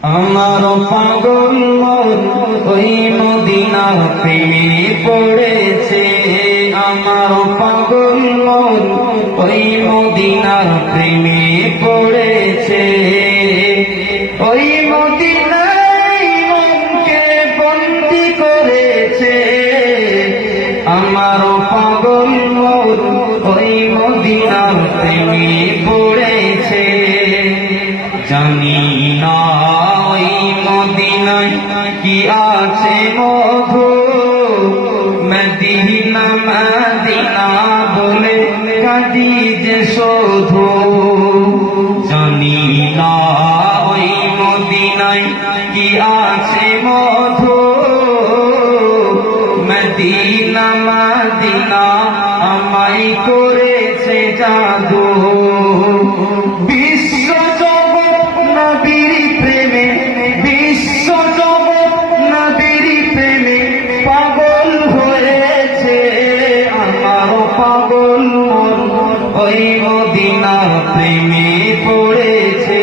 আমার পাগল মন ওই মদিনা প্রেমে পড়েছে। আমার পাগল মন ওই মদিনা প্রেমে পড়েছে। ওই মদিনায় মনকে বন্দী করেছে। আমার পাগল মন ওই মদিনা প্রেমে পড়েছে। জানি না ওই মদিনায় কি আছে মধু, মদিনা মদিনা বলে কাঁদি যে শুধু। জানি না ওই মদিনায় কি আছে মধু, মদিনা মদিনা আমায় করেছে জাদু। বিশ্ব জগৎ নবীর প্রেমে, বিশ্ব জগৎ নবীর প্রেমে পাগল হয়েছে। আমার পাগল মন ওই মদিনা প্রেমে পড়েছে।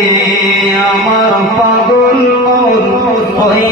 আমার পাগল মন ওই